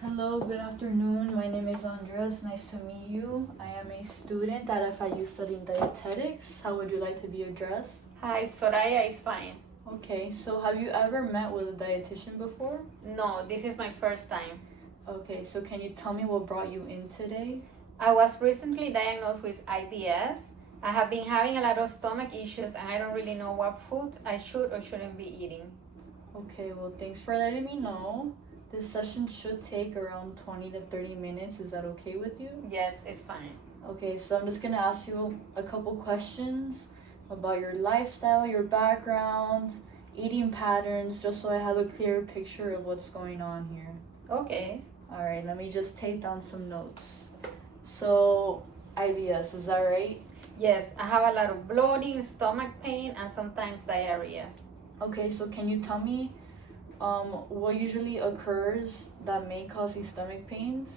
Hello, good afternoon. My name is Andres. Nice to meet you. I am a student at FIU studying dietetics. How would you like to be addressed? Hi, Soraya is fine. Okay, so have you ever met with a dietitian before? No, this is my first time. Okay, so can you tell me what brought you in today? I was recently diagnosed with IBS. I have been having a lot of stomach issues and I don't really know what foods I should or shouldn't be eating. Okay, well, thanks for letting me know. This session should take around 20 to 30 minutes. Is that okay with you? Yes, it's fine. Okay, so I'm just gonna ask you a couple questions about your lifestyle, your background, eating patterns, just so I have a clearer picture of what's going on here. Okay. Alright, let me just take down some notes. So, IBS, is that right? Yes, I have a lot of bloating, stomach pain, and sometimes diarrhea. Okay, so can you tell me what usually occurs that may cause these stomach pains?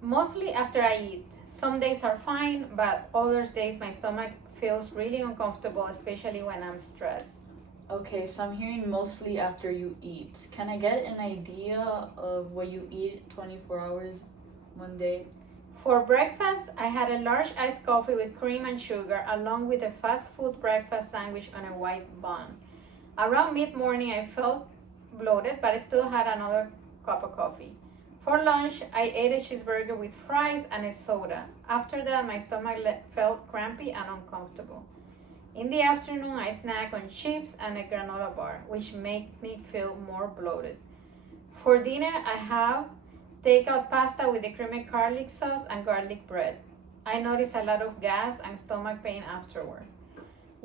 Mostly after I eat. Some days are fine, but other days my stomach feels really uncomfortable, especially when I'm stressed. Okay, so I'm hearing mostly after you eat. Can I get an idea of what you eat 24 hours one day? For breakfast, I had a large iced coffee with cream and sugar, along with a fast food breakfast sandwich on a white bun. Around mid morning, I felt bloated, but I still had another cup of coffee. For lunch, I ate a cheeseburger with fries and a soda. After that, my stomach felt crampy and uncomfortable. In the afternoon, I snack on chips and a granola bar, which make me feel more bloated. For dinner, I have takeout pasta with a creamy garlic sauce and garlic bread. I notice a lot of gas and stomach pain afterward.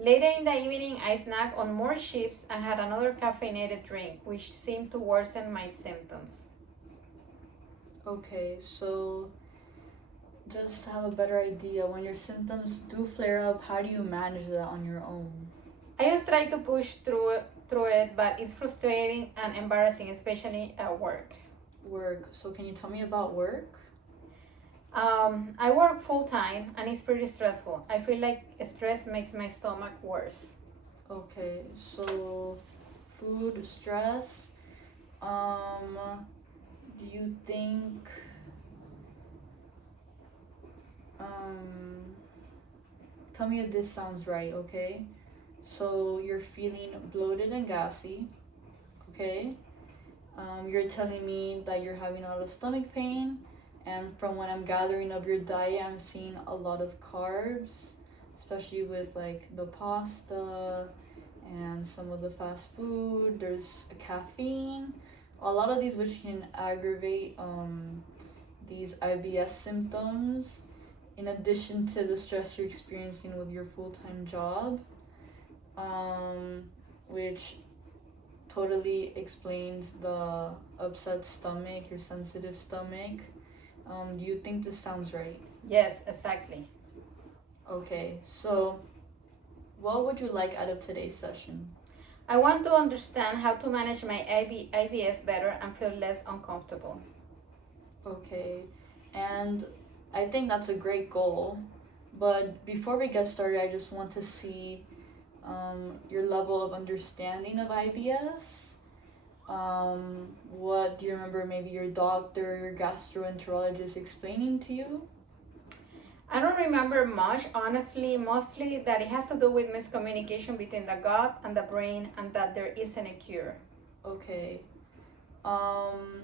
Later in the evening, I snacked on more chips and had another caffeinated drink, which seemed to worsen my symptoms. Okay, so just to have a better idea, when your symptoms do flare up, how do you manage that on your own? I just try to push through it, but it's frustrating and embarrassing, especially at work. Work. So can you tell me about work? I work full time and it's pretty stressful. I feel like stress makes my stomach worse. Okay, so food, stress. Do you think um tell me if this sounds right, okay? So you're feeling bloated and gassy, okay? You're telling me that you're having a lot of stomach pain, and from what I'm gathering of your diet, I'm seeing a lot of carbs, especially with like the pasta and some of the fast food. There's caffeine, a lot of these which can aggravate these IBS symptoms. In addition to the stress you're experiencing with your full-time job, um, which totally explains the upset stomach, your sensitive stomach. Do you think this sounds right? Yes, exactly. Okay, so what would you like out of today's session? I want to understand how to manage my IBS better and feel less uncomfortable. Okay, and I think that's a great goal. But before we get started, I just want to see your level of understanding of IBS. What do you remember maybe your doctor, your gastroenterologist explaining to you? I don't remember much, honestly, mostly that it has to do with miscommunication between the gut and the brain and that there isn't a cure. Okay. Um,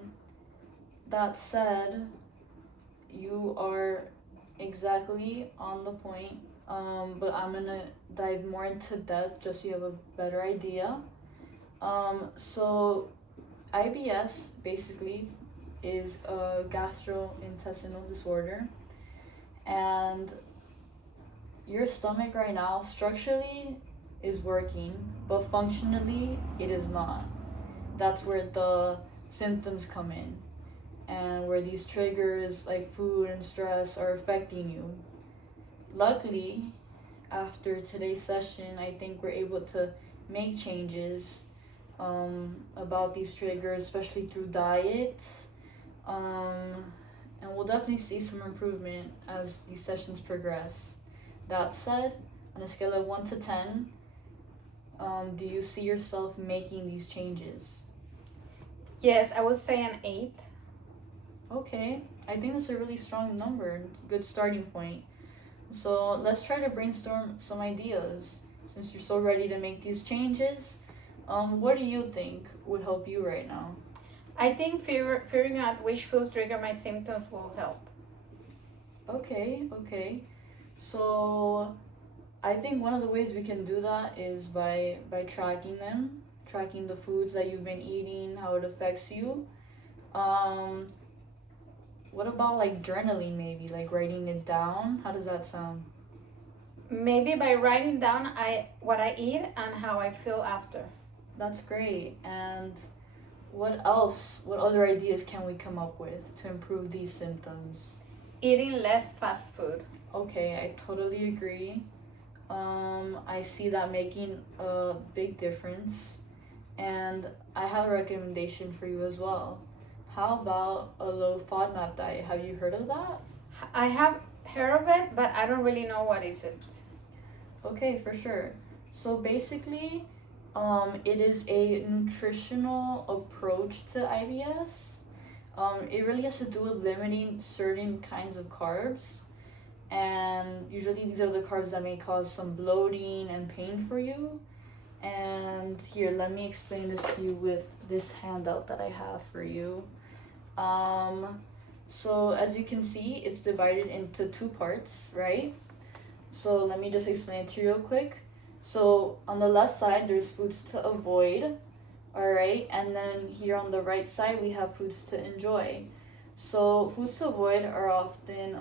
that said, you are exactly on the point. But I'm gonna dive more into depth just so you have a better idea. So IBS basically is a gastrointestinal disorder, and your stomach right now structurally is working, but functionally it is not. That's where the symptoms come in, and where these triggers like food and stress are affecting you. Luckily, after today's session, I think we're able to make changes about these triggers, especially through diet. Um, and we'll definitely see some improvement as these sessions progress. That said, on a scale of 1 to 10, do you see yourself making these changes? Yes, I would say an 8. Okay, I think that's a really strong number, good starting point. So let's try to brainstorm some ideas. Since you're so ready to make these changes, what do you think would help you right now? I think figuring out which foods trigger my symptoms will help. Okay, okay. So I think one of the ways we can do that is by tracking them, tracking the foods that you've been eating, how it affects you. Um, what about like journaling maybe, like writing it down? How does that sound? Maybe by writing down what I eat and how I feel after. That's great. And what else? What other ideas can we come up with to improve these symptoms? Eating less fast food. Okay, I totally agree. I see that making a big difference. And I have a recommendation for you as well. How about a low FODMAP diet? Have you heard of that? I have heard of it, but I don't really know what is it. Okay, for sure. So basically, it is a nutritional approach to IBS. It really has to do with limiting certain kinds of carbs. And usually, these are the carbs that may cause some bloating and pain for you. And here, let me explain this to you with this handout that I have for you. So as you can see, it's divided into two parts, right? So let me just explain it to you real quick. So on the left side, there's foods to avoid, all right? And then here on the right side, we have foods to enjoy. So foods to avoid are often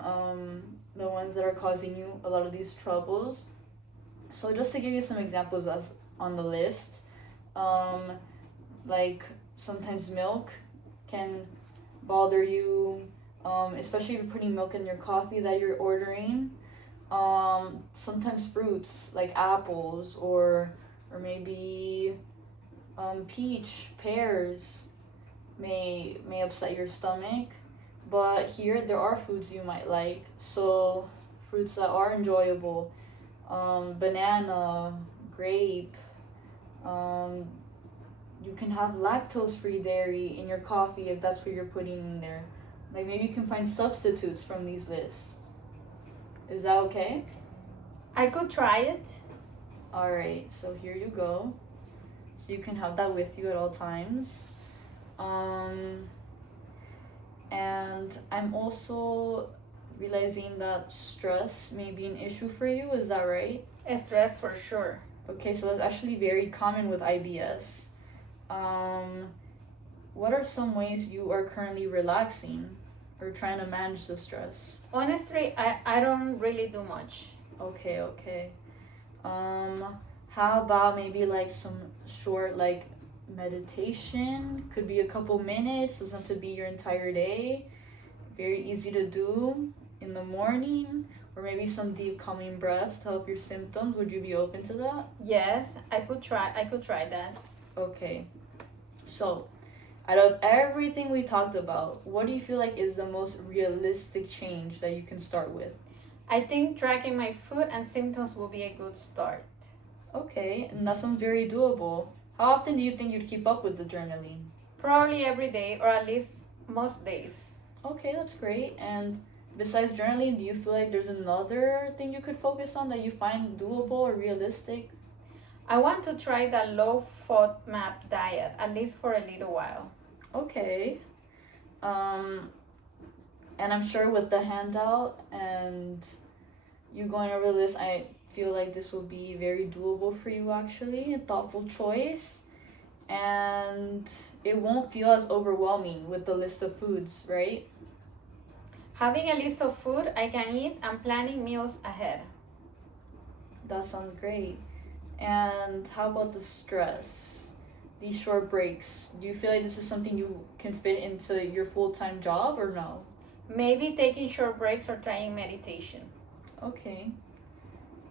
the ones that are causing you a lot of these troubles. So just to give you some examples as on the list, um, like sometimes milk can bother you, especially if you're putting milk in your coffee that you're ordering. Sometimes fruits like apples or maybe peach, pears may upset your stomach. But here there are foods you might like. So fruits that are enjoyable, banana, grape. Um, you can have lactose-free dairy in your coffee if that's what you're putting in there. Like maybe you can find substitutes from these lists. Is that okay? I could try it. All right, so here you go. So you can have that with you at all times. And I'm also realizing that stress may be an issue for you. Is that right? Stress for sure. Okay, so that's actually very common with IBS. Um, what are some ways you are currently relaxing or trying to manage the stress? Honestly, I don't really do much. Okay, okay. How about maybe like some short like meditation? Could be a couple minutes, doesn't have to be your entire day. Very easy to do in the morning, or maybe some deep calming breaths to help your symptoms. Would you be open to that? Yes, I could try that. Okay. So, out of everything we talked about, what do you feel like is the most realistic change that you can start with? I think tracking my food and symptoms will be a good start. Okay, and that sounds very doable. How often do you think you'd keep up with the journaling? Probably every day or at least most days. Okay, that's great. And besides journaling, do you feel like there's another thing you could focus on that you find doable or realistic? I want to try the low FODMAP diet at least for a little while. Okay. Um, and I'm sure with the handout and you going over this, I feel like this will be very doable for you actually. A thoughtful choice. And it won't feel as overwhelming with the list of foods, right? Having a list of food I can eat and planning meals ahead. That sounds great. And how about the stress? These short breaks. Do you feel like this is something you can fit into your full-time job or no? Maybe taking short breaks or trying meditation. Okay,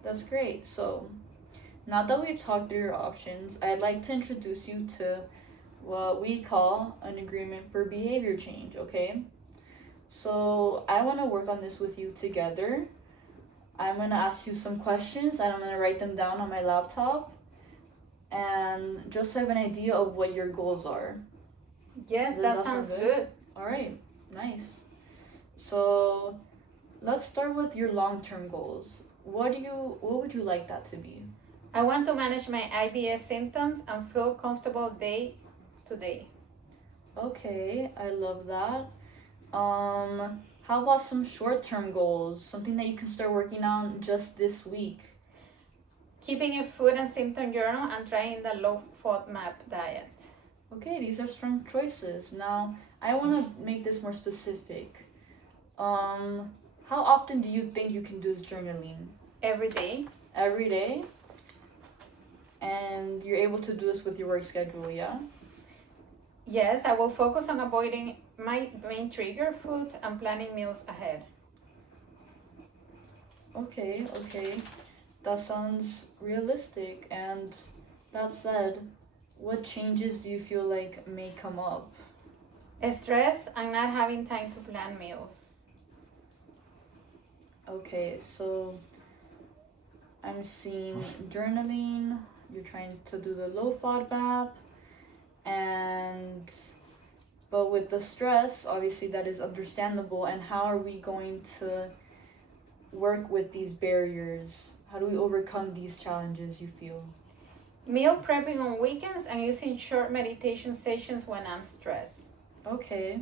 that's great. So, now that we've talked through your options, I'd like to introduce you to what we call an agreement for behavior change, okay? So, I want to work on this with you together. I'm going to ask you some questions and I'm going to write them down on my laptop. And just so I have an idea of what your goals are. Yes, Does that that sounds sound good. All right, nice. So let's start with your long-term goals. What would you like that to be? I want to manage my IBS symptoms and feel comfortable day to day. Okay, I love that. How about some short-term goals? Something that you can start working on just this week. Keeping a food and symptom journal and trying the low FODMAP diet. Okay, these are strong choices. Now, I want to make this more specific. How often do you think you can do this journaling? Every day. Every day? And you're able to do this with your work schedule, yeah? Yes, I will focus on avoiding my main trigger foods and planning meals ahead. Okay, okay. That sounds realistic. And that said, what changes do you feel like may come up? Stress and not having time to plan meals. Okay, so I'm seeing journaling, you're trying to do the low FODMAP, and but with the stress, obviously that is understandable. And how are we going to work with these barriers? How do we overcome these challenges, you feel? Meal prepping on weekends and using short meditation sessions when I'm stressed. Okay.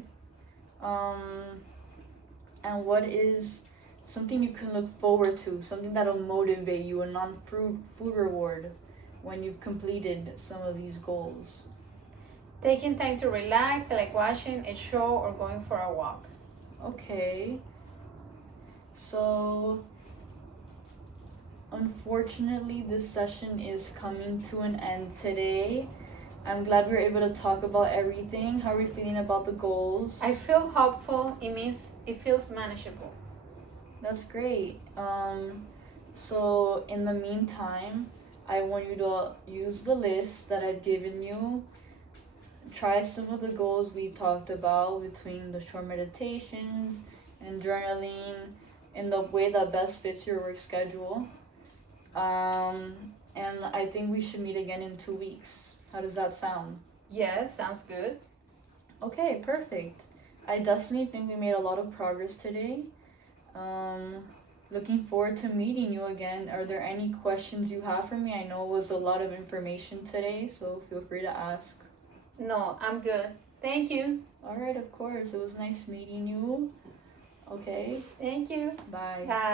And what is something you can look forward to, something that'll motivate you, a non-food reward when you've completed some of these goals? Taking time to relax, like watching a show or going for a walk. Okay. So, unfortunately, this session is coming to an end today. I'm glad we were able to talk about everything. How are we feeling about the goals? I feel hopeful. It means it feels manageable. That's great. So in the meantime, I want you to use the list that I've given you. Try some of the goals we talked about between the short meditations and journaling in the way that best fits your work schedule. And I think we should meet again in 2 weeks. How does that sound? Yes, sounds good. Okay, perfect. I definitely think we made a lot of progress today. Looking forward to meeting you again. Are there any questions you have for me? I know it was a lot of information today, so feel free to ask. No, I'm good. Thank you. All right, of course. It was nice meeting you. Okay, Thank you. bye. Bye.